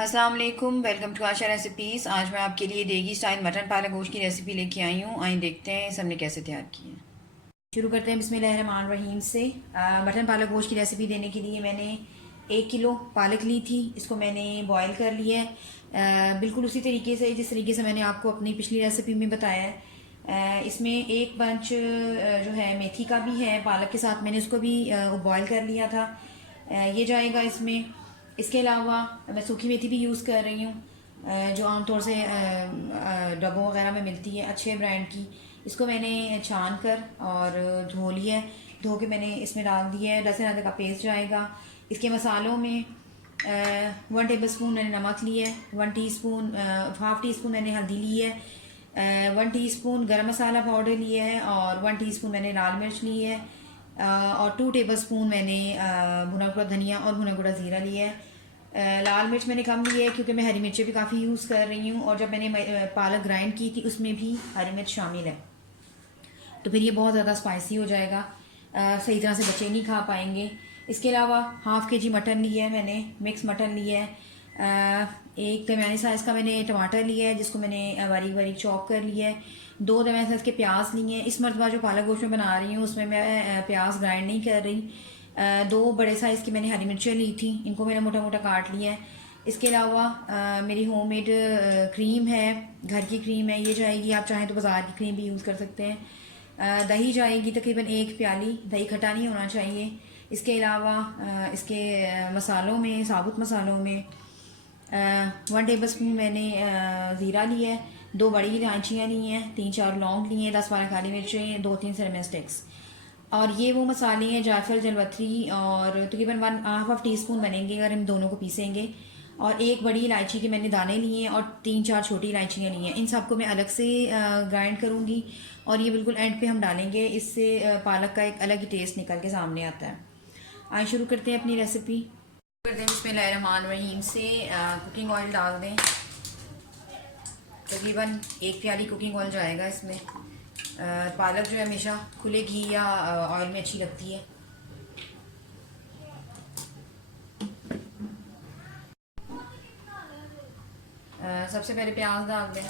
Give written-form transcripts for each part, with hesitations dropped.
अस्सलाम वालेकुम, welcome to Asha recipes. आज मैं आपके लिए देगी स्टाइल मटन पालक गोश्त की रेसिपी लेके आई हूँ। आइए देखते हैं सबने कैसे तैयार की है। शुरू करते हैं बिस्मिल्लाहिर्रहमानिर्रहीम से। मटन पालक गोश्त की रेसिपी देने के लिए मैंने 1 किलो पालक ली थी। इसको मैंने बॉयल कर लिया है बिल्कुल उसी तरीके से जिस तरीके से मैंने आपको अपनी पिछली रेसिपी में बताया है। इसमें एक बंच जो है मेथी का भी है, पालक के साथ मैंने उसको भी बॉयल कर लिया था। ये जाएगा इसमें। इसके अलावा मैं सूखी मेथी भी यूज़ कर रही हूँ जो आमतौर से डब्बों वगैरह में मिलती है अच्छे ब्रांड की। इसको मैंने छान कर और धो लिया है। धो के मैंने इसमें डाल दिया है। लहसुन अदरक का पेस्ट जाएगा। इसके मसालों में 1 टेबल स्पून मैंने नमक लिया है, 1 टीस्पून हाफ़ टी स्पून मैंने हल्दी ली है, 1 टीस्पून गरम मसाला पाउडर लिया है और 1 टीस्पून मैंने लाल मिर्च ली है और 2 टेबल स्पून मैंने भुना हुआ धनिया और भुना हुआ ज़ीरा लिया है। लाल मिर्च मैंने कम ली है क्योंकि मैं हरी मिर्चें भी काफ़ी यूज़ कर रही हूँ और जब मैंने पालक ग्राइंड की थी उसमें भी हरी मिर्च शामिल है, तो फिर ये बहुत ज़्यादा स्पाइसी हो जाएगा, सही तरह से बच्चे नहीं खा पाएंगे। इसके अलावा हाफ़ के जी मटन लिया है मैंने, मिक्स मटन लिया है। एक दरमियानी साइज़ का मैंने टमाटर लिया है जिसको मैंने बारीक बारीक चॉप कर लिया है। 2 दरमियानी साइज़ के प्याज लिए हैं। इस मरतबा जो पालक गोश्त में बना रही हूँ उसमें मैं प्याज ग्राइंड नहीं कर रही। 2 बड़े साइज़ की मैंने हरी मिर्चें ली थी, इनको मैंने मोटा मोटा काट लिया है। इसके अलावा मेरी होममेड क्रीम है, घर की क्रीम है, ये जाएगी। आप चाहें तो बाज़ार की क्रीम भी यूज़ कर सकते हैं। दही जाएगी तकरीबन 1 प्याली, दही खट्टा नहीं होना चाहिए। इसके अलावा इसके मसालों में, साबुत मसालों में 1 टेबल स्पून मैंने ज़ीरा लिया है, 2 बड़ी इलायचियाँ ली हैं, 3-4 लौंग लिए हैं, 10-12 काली मिर्चें, 2-3 सिनेमन स्टिक्स। और ये वो मसाले हैं जायफल जलवत्री और तकरीबन 1/2 टीस्पून बनेंगे अगर हम दोनों को पीसेंगे। और 1 बड़ी इलायची के मैंने दाने लिए हैं और 3-4 छोटी इलायचियाँ ली हैं। इन सबको मैं अलग से ग्राइंड करूँगी और ये बिल्कुल एंड पे हम डालेंगे। इससे पालक का एक अलग ही टेस्ट निकल के सामने आता है। आइए शुरू करते हैं अपनी रेसिपी। कर दें बिस्मिल्लाहिर्रहमानिर्रहीम से। कुकिंग ऑयल डाल दें, तकरीबन 1 प्याली कुकिंग ऑयल जाएगा इसमें। पालक जो है हमेशा खुले घी या ऑयल में अच्छी लगती है। सबसे पहले प्याज डाल दें।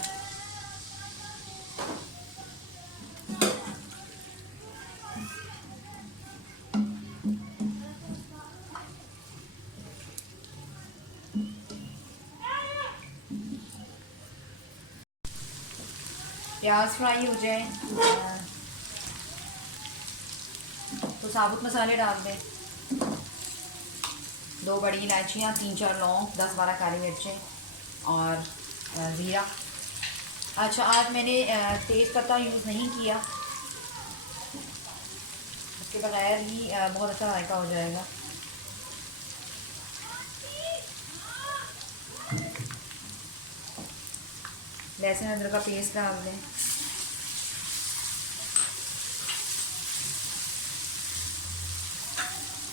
प्याज फ्राई हो जाए तो साबुत मसाले डाल दें। 2 बड़ी इलायचियाँ, 3-4 लौंग, 10-12 काली मिर्चें और ज़ीरा। अच्छा, आज मैंने तेज़ पत्ता यूज़ नहीं किया, उसके बगैर ही बहुत अच्छा जायका हो जाएगा। लहसुन अदरक का पेस्ट डाल दें।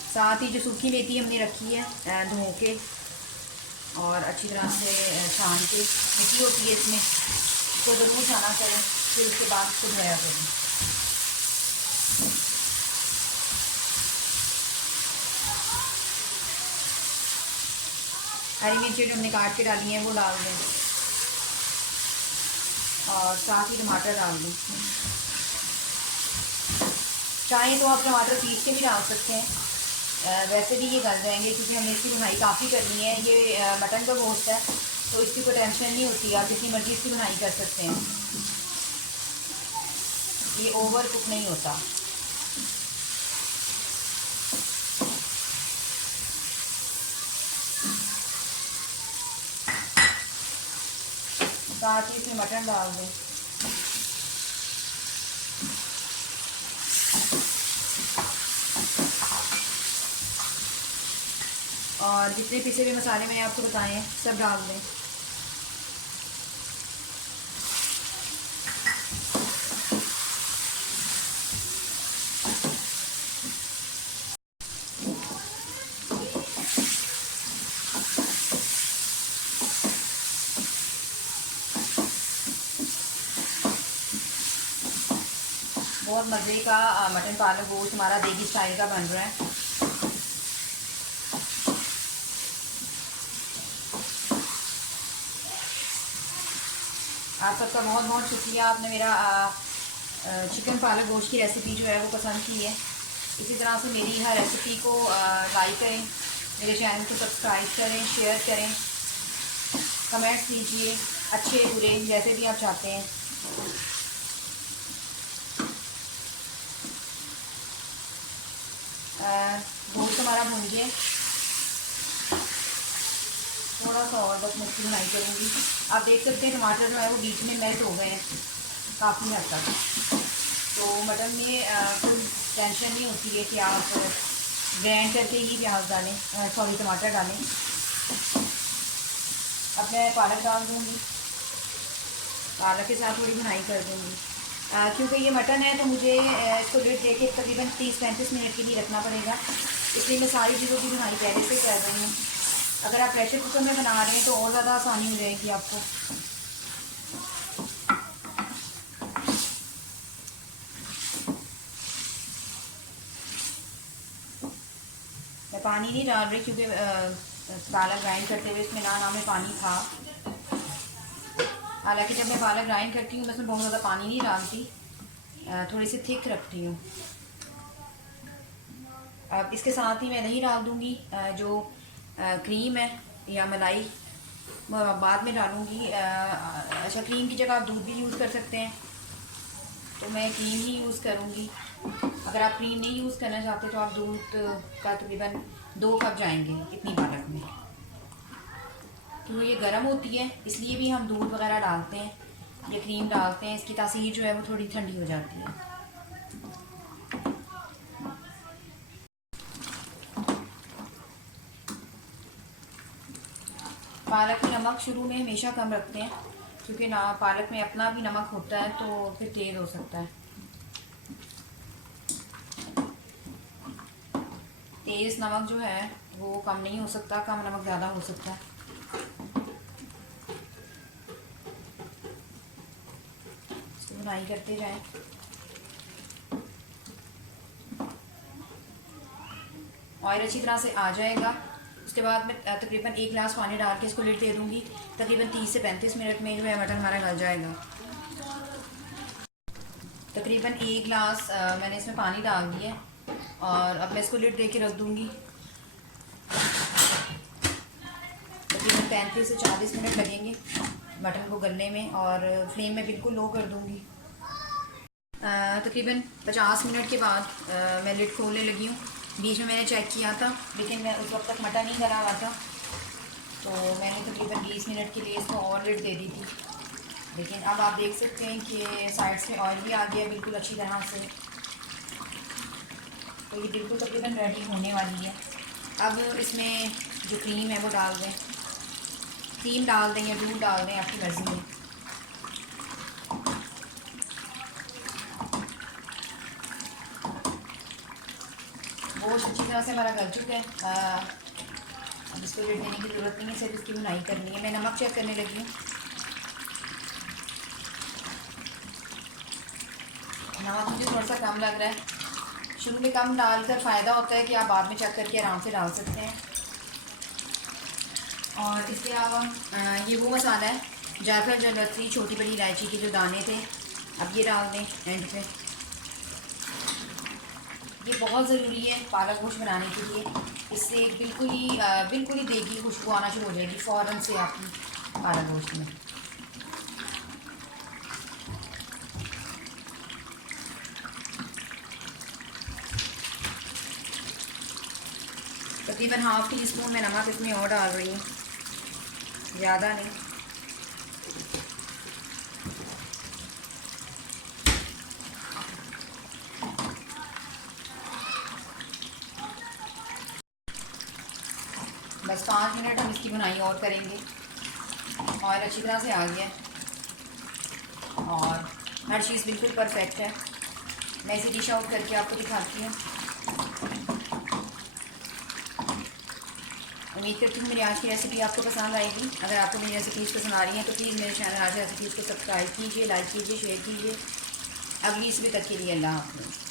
साथ ही जो सूखी मेथी हमने रखी है धो के और अच्छी तरह से छान के, मेथी होती है इसमें, तो ज़रूर छाना करें, फिर उसके बाद उसको धोया करें। हरी मिर्ची जो हमने काट के डाली हैं वो डाल दें और साथ ही टमाटर डाल दें। चाहें तो आप टमाटर पीस के भी डाल सकते हैं, वैसे भी ये गल जाएंगे क्योंकि हमें इसकी बुनाई काफ़ी करनी है। ये मटन का गोश्त है तो इसकी कोई टेंशन नहीं होती, आप जितनी मर्ज़ी इसकी बुनाई कर सकते हैं, ये ओवर कुक नहीं होता। साथ ही इसमें मटन डाल दें। और जितने पिसे हुए मसाले मैंने आपको बताए हैं सब डाल दें। बहुत मज़े का मटन पालक गोश्त हमारा देगी स्टाइल का बन रहा है। आप सबका बहुत बहुत शुक्रिया, आपने मेरा चिकन पालक गोश्त की रेसिपी जो है वो पसंद की है। इसी तरह से मेरी हर रेसिपी को लाइक करें, मेरे चैनल को सब्सक्राइब करें, शेयर करें, कमेंट्स कीजिए, अच्छे बुरे जैसे भी आप चाहते हैं। गोश्त हमारा भूनिए, थोड़ा सा और बस मैं इसकी बुनाई करूँगी। आप देख सकते हैं टमाटर जो है वो बीच में मेल्ट हो गए हैं काफ़ी हद तक। तो मटन में कोई टेंशन नहीं होती है कि आप ग्राइंड करके ही प्याज डालें, सॉरी टमाटर डालें। अब मैं पालक डाल दूँगी, पालक के साथ थोड़ी बुनाई कर दूँगी। क्योंकि ये मटन है तो मुझे इसको लिड दे के तकरीबन 30-35 मिनट के लिए रखना पड़ेगा, इसलिए मैं सारी चीज़ों की बुनाई पहले से कर रही हूँ। अगर आप प्रेशर कुकर में बना रहे हैं तो और ज़्यादा आसानी हो जाएगी आपको। मैं पानी नहीं डाल रही क्योंकि पालक ग्राइंड करते हुए इसमें ना में पानी था। हालांकि जब मैं पालक ग्राइंड करती हूँ मैं इसमें बहुत ज़्यादा पानी नहीं डालती, थोड़ी सी थिक रखती हूँ। अब इसके साथ ही मैं दही डाल दूँगी, जो क्रीम है या मलाई बाद में डालूँगी। अच्छा, क्रीम की जगह आप दूध भी यूज़ कर सकते हैं, तो मैं क्रीम ही यूज़ करूँगी। अगर आप क्रीम नहीं यूज़ करना चाहते तो आप दूध का तकरीबन 2 कप जाएंगे इतनी पालक में, क्योंकि ये गर्म होती है इसलिए भी हम दूध वगैरह डालते हैं या क्रीम डालते हैं, इसकी तासीर जो है वो थोड़ी ठंडी हो जाती है। पालक में नमक शुरू में हमेशा कम रखते हैं क्योंकि ना पालक में अपना भी नमक होता है तो फिर तेज़ हो सकता है। तेज़ नमक जो है वो कम नहीं हो सकता, कम नमक ज़्यादा हो सकता है। इसको बुनाई करते जाएं। ऑयल अच्छी तरह से आ जाएगा, उसके बाद मैं तकरीबन 1 गिलास पानी डाल के इसको लिड दे दूँगी। तकरीबन 30 से 35 मिनट में जो है मटन हमारा गल जाएगा। तकरीबन 1 गिलास मैंने इसमें पानी डाल दिया और अब मैं इसको लिड दे के रख दूँगी। तकरीबन 35 से 40 मिनट लगेंगे मटन को गलने में और फ्लेम में बिल्कुल लो कर दूँगी। तकरीबन 50 मिनट के बाद मैं लिड खोलने लगी हूँ। बीच में मैंने चेक किया था लेकिन मैं उस वक्त तक मटन नहीं गला हुआ था, तो मैंने तकरीबन 20 मिनट के लिए इसको और लिड दे दी थी। लेकिन अब आप देख सकते हैं कि साइड से ऑयल भी आ गया बिल्कुल अच्छी तरह से, तो ये बिल्कुल तकरीबन रेडी होने वाली है। अब इसमें जो क्रीम है वो डाल दें, क्रीम डाल दें या दूध डाल दें, आपकी मर्ज़ी है। गोश्त अच्छी तरह से हमारा गल चुका है। अब इसको लिड देने की ज़रूरत नहीं है, सिर्फ इसकी बुनाई करनी है। मैं नमक चेक करने लगी हूँ। नमक मुझे थोड़ा सा कम लग रहा है। शुरू में कम डालकर फ़ायदा होता है कि आप बाद में चेक करके आराम से डाल सकते हैं। और इसके अलावा ये वो मसाला है, जायफल, जलवत्री, छोटी बड़ी इलायची के जो दाने थे, अब ये डाल दें एंड पे। ये बहुत ज़रूरी है पालक गोश्त बनाने के लिए, इससे बिल्कुल ही देगी खुशबू आना शुरू हो जाएगी फ़ौरन से आपकी पालक गोश्त में। तकरीबन ½ टी स्पून मैं नमक इसमें और डाल रही हूँ, ज़्यादा नहीं। बस 5 मिनट हम इसकी बुनाई और करेंगे। ऑयल अच्छी तरह से आ गया है और हर चीज़ बिल्कुल परफेक्ट है। मैं इसे डिश आउट करके आपको दिखाती हूँ। उम्मीद करती हूँ मेरी आज की रेसिपी आपको पसंद आएगी। अगर आपको मेरी रेसिपीज़ पसंद आ रही हैं तो प्लीज़ मेरे चैनल आज रेसिपीज़ को सब्सक्राइब कीजिए, लाइक कीजिए, शेयर कीजिए। अगली रेसिपी तक के लिए अल्लाह हाफ़िज़।